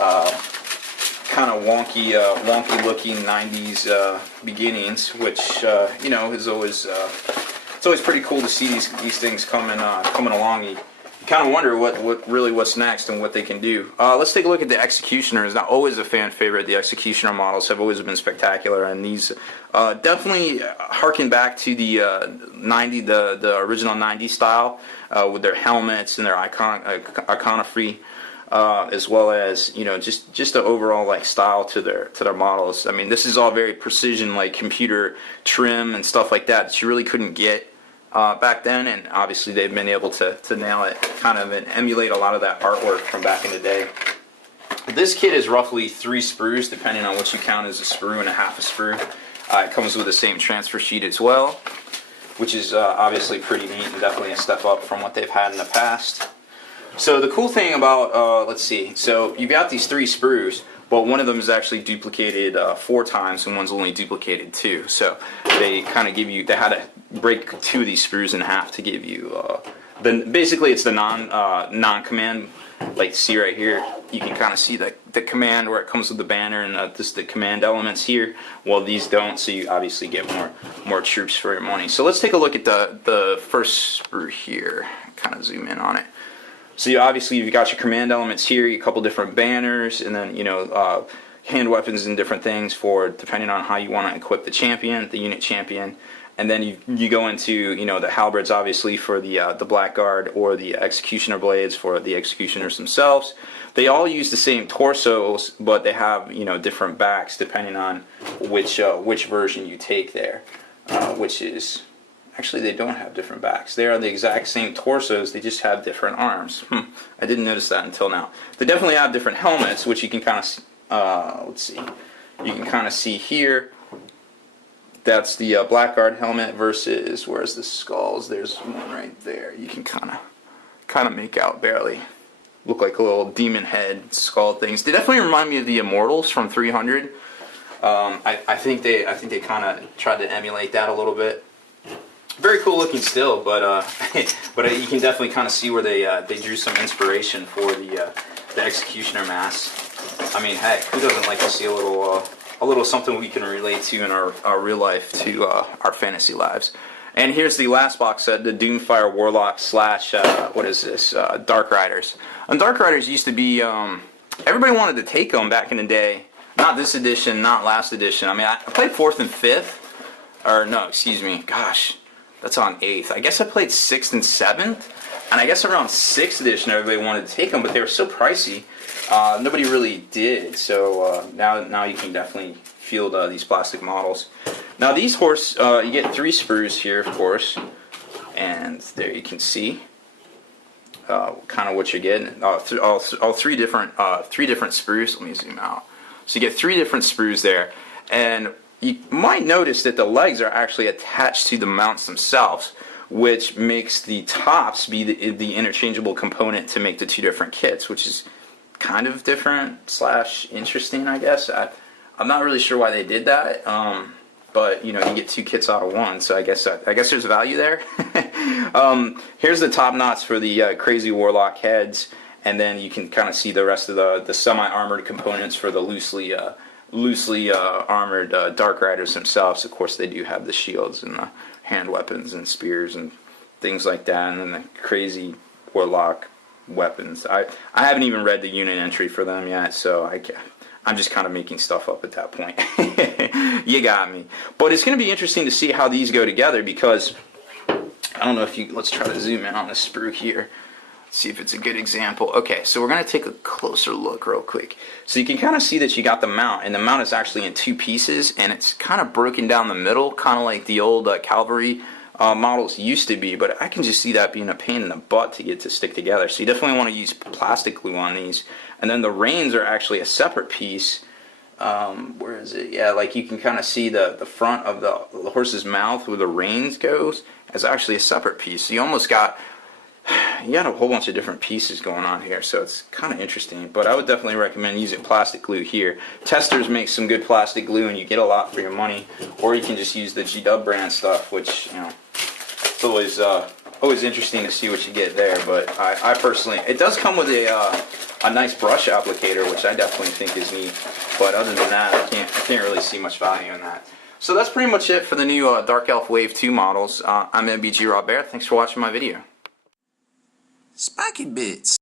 kind of wonky looking 90s beginnings, which you know, is always it's always pretty cool to see these things coming along. You kind of wonder what's next and what they can do. Let's take a look at the Executioners. Not always a fan favorite. The Executioner models have always been spectacular, and these definitely harken back to the the original 90s style with their helmets and their iconography. As well as, you know, just the overall like style to their models. I mean, this is all very precision, like computer trim and stuff like that you really couldn't get back then, and obviously they've been able to nail it, kind of, and emulate a lot of that artwork from back in the day. This kit is roughly 3 sprues, depending on what you count as a sprue and a half a sprue. It comes with the same transfer sheet as well, which is obviously pretty neat and definitely a step up from what they've had in the past. So the cool thing about, let's see, so you've got these 3 sprues, but one of them is actually duplicated 4 times and one's only duplicated 2. So they kind of give you, they had to break 2 of these sprues in half to give you, basically it's the non-command, like see right here, you can kind of see the command where it comes with the banner and just the command elements here. Well, these don't, so you obviously get more troops for your money. So let's take a look at the first sprue here, kind of zoom in on it. So you've got your command elements here, a couple different banners, and then, you know, hand weapons and different things for depending on how you want to equip the champion, the unit champion. And then you go into, you know, the halberds obviously for the Blackguard, or the Executioner blades for the Executioners themselves. They all use the same torsos, but they have, you know, different backs depending on which version you take there, which is... Actually, they don't have different backs. They are the exact same torsos, they just have different arms. I didn't notice that until now. They definitely have different helmets, which you can kind of, let's see, you can kind of see here. That's the Blackguard helmet versus, where's the skulls? There's one right there. You can kind of make out barely. Look like a little demon head skull things. They definitely remind me of the Immortals from 300. I think they kind of tried to emulate that a little bit. Very cool looking still, but but you can definitely kind of see where they drew some inspiration for the Executioner mask. I mean, heck, who doesn't like to see a little something we can relate to in our real life to our fantasy lives? And here's the last box set, the Doomfire Warlock slash what is this? Dark Riders. And Dark Riders used to be everybody wanted to take them back in the day. Not this edition, not last edition. I mean, I played 4th and 5th, or no, excuse me. Gosh. That's on 8th. I guess I played 6th and 7th, and I guess around 6th edition everybody wanted to take them, but they were so pricey, nobody really did. So now you can definitely field these plastic models. Now these you get 3 sprues here, of course, and there you can see kind of what you're getting. All 3 different sprues. Let me zoom out. So you get 3 different sprues there, and you might notice that the legs are actually attached to the mounts themselves, which makes the tops be the interchangeable component to make the 2 different kits, which is kind of different / interesting, I guess. I'm not really sure why they did that, but you know, you get 2 kits out of 1, so I guess there's value there. Here's the top knots for the crazy Warlock heads, and then you can kind of see the rest of the semi-armored components for the loosely armored Dark Riders themselves. Of course, they do have the shields and the hand weapons and spears and things like that, and then the crazy Warlock weapons. I haven't even read the unit entry for them yet, so I'm just kind of making stuff up at that point. You got me. But it's going to be interesting to see how these go together, because I don't know if let's try to zoom in on this sprue here. See if it's a good example. Okay, so we're going to take a closer look real quick. So you can kind of see that you got the mount, and the mount is actually in 2 pieces, and it's kind of broken down the middle, kind of like the old cavalry models used to be, but I can just see that being a pain in the butt to get to stick together. So you definitely want to use plastic glue on these. And then the reins are actually a separate piece. Where is it? Yeah, like you can kind of see the front of the horse's mouth where the reins goes is actually a separate piece. So you almost got... You got a whole bunch of different pieces going on here, so it's kind of interesting. But I would definitely recommend using plastic glue here. Testers make some good plastic glue, and you get a lot for your money. Or you can just use the GW brand stuff, which, you know, it's always always interesting to see what you get there. But I personally, it does come with a nice brush applicator, which I definitely think is neat. But other than that, I can't really see much value in that. So that's pretty much it for the new Dark Elf Wave 2 models. I'm MBG Robert. Thanks for watching my video. Spiky bits.